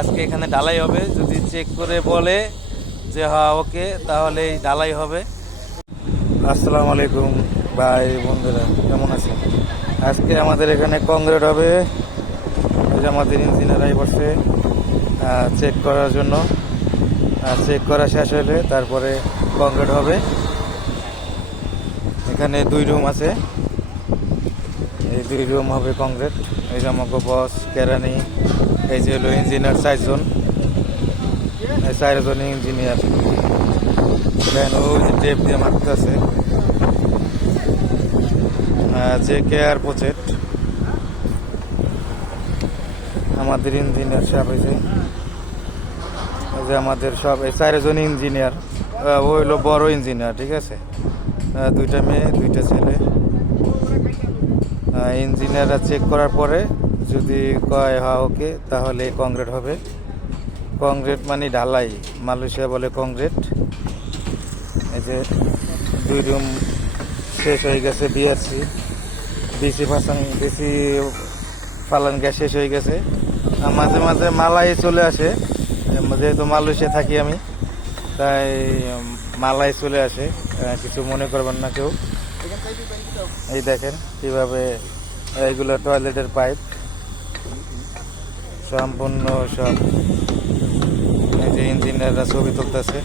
আজকে এখানে ঢালাই হবে। যদি চেক করে বলে যে হ্যাঁ ওকে, তাহলে এই ঢালাই হবে। আসসালামু আলাইকুম ভাই বন্ধুরা, কেমন আছেন? আজকে আমাদের এখানে কংক্রিট হবে। এই যে আমাদের ইঞ্জিনিয়ারাই বসে চেক করার জন্য। চেক করা শেষ হলে তারপরে কংক্রিট হবে। এখানে 2 রুম আছে, এই 2 রুম হবে কংক্রিট। এই যে আমাকে বস কেরানি, এই যে হলো ইঞ্জিনিয়ার 4 জন, এই 4 জন ইঞ্জিনিয়ার। দেন ওই যে টেপ দিয়ে মারতেছে যে কেয়ার প্রজেক্ট। আমাদের ইঞ্জিনিয়ার সব হয়েছে, এই যে আমাদের সব এই 4 জন ইঞ্জিনিয়ার। ও হইলো বড় ইঞ্জিনিয়ার, ঠিক আছে। 2টা মেয়ে 2টা ছেলে। ইঞ্জিনিয়াররা চেক করার পরে যদি কয় হ্যাঁ ওকে, তাহলে কংক্রিট হবে। কংক্রিট মানে ঢালাই, মালয়েশিয়া বলে কংক্রিট। এই যে 2 রুম শেষ হয়ে গেছে, বিসি ফালান গ্যাস শেষ হয়ে গেছে। মাঝে মাঝে মালাই চলে আসে, যেহেতু মালয়েশিয়া থাকি আমি, তাই মালাই চলে আসে। কিছু মনে করবেন না কেউ। এই দেখেন কিভাবে এইগুলো টয়লেটের পাইপ সম্পূর্ণ সব। এই যে ইঞ্জিনিয়াররা ছবি তুলতেছে।